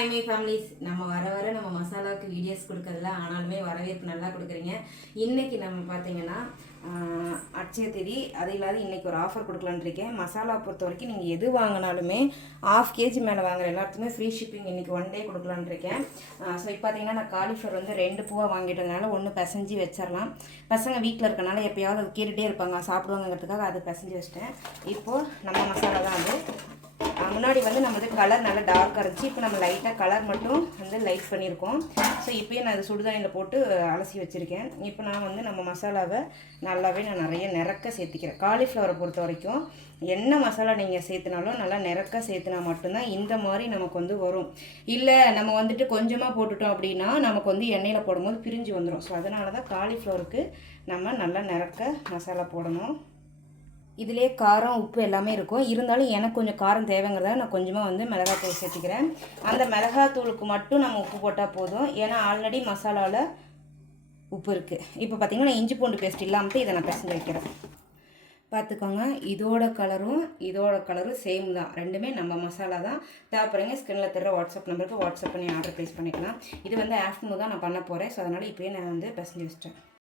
Hi my families. நம்ம வர நம்ம மசாலாவுக்கு வீடியோஸ் கொடுக்கறதில்ல, ஆனாலுமே வரவேற்பு நல்லா கொடுக்குறீங்க. இன்றைக்கி நம்ம பார்த்தீங்கன்னா அட்சய தேதி, அது இல்லாத இன்றைக்கி ஒரு ஆஃபர் கொடுக்கலான்னு இருக்கேன். மசாலா பொறுத்த வரைக்கும் நீங்கள் எது வாங்கினாலுமே 1/2 kg மேலே வாங்குற எல்லாத்துக்குமே ஃப்ரீ ஷிப்பிங் இன்றைக்கி 1 day கொடுக்கலான்னு இருக்கேன். ஸோ இப்போ பார்த்தீங்கன்னா நான் காலிஃப்ளவர் வந்து 2 பூவாக வாங்கிட்டதுனால ஒன்று பிசைஞ்சு வச்சிடலாம். பசங்க வீட்டில் இருக்கனால எப்போயாவது அது கேட்டுகிட்டே இருப்பாங்க, சாப்பிடுவாங்கிறதுக்காக அது பிசைஞ்சு வச்சிட்டேன். இப்போது நம்ம மசாலா தான் அது. முன்னாடி வந்து நம்ம வந்து கலர் நல்லா டார்க்காக இருந்துச்சு, இப்போ நம்ம லைட்டாக கலர் மட்டும் வந்து லைட் பண்ணியிருக்கோம். ஸோ இப்போயே நான் அது சுடுதண்ணியில் போட்டு அலசி வச்சுருக்கேன். இப்போ நான் வந்து நம்ம மசாலாவை நல்லாவே நான் நிறைய நிறக்க சேர்த்திக்கிறேன். காலிஃப்ளவரை பொறுத்த வரைக்கும் என்ன மசாலா நீங்கள் சேர்த்துனாலும் நல்லா நிறக்க சேர்த்துனா மட்டும்தான் இந்த மாதிரி நமக்கு வந்து வரும். இல்லை நம்ம வந்துட்டு கொஞ்சமாக போட்டுட்டோம் அப்படின்னா நமக்கு வந்து எண்ணெயில் போடும்போது பிரிஞ்சு வந்துடும். ஸோ அதனால தான் காலிஃப்ளவருக்கு நம்ம நல்லா நிறக்க மசாலா போடணும். இதிலே காரம் உப்பு எல்லாமே இருக்கும். இருந்தாலும் எனக்கு கொஞ்சம் காரம் தேவைங்கிறத நான் கொஞ்சமாக வந்து மிளகாத்தூள் சேர்த்துக்கிறேன். அந்த மிளகாத்தூளுக்கு மட்டும் நம்ம உப்பு போட்டால் போதும், ஏன்னா ஆல்ரெடி மசாலாவில் உப்பு இருக்குது. இப்போ பார்த்திங்கன்னா இஞ்சி பூண்டு பேஸ்ட் இல்லாமல் இதை நான் பிசைஞ்சு வைக்கிறேன். பார்த்துக்கோங்க, இதோட கலரும் சேம் தான். ரெண்டுமே நம்ம மசாலா தான். தேவைப்படுறீங்க ஸ்க்ரீனில் தர வாட்ஸ்அப் நம்பருக்கு வாட்ஸ்அப் பண்ணி ஆர்டர் ப்ளேஸ் பண்ணிக்கலாம். இது வந்து ஆஃப்டர்நூன் தான் நான் பண்ண போகிறேன். ஸோ அதனால் இப்போயே நான் வந்து பிசைஞ்சு வச்சிட்டேன்.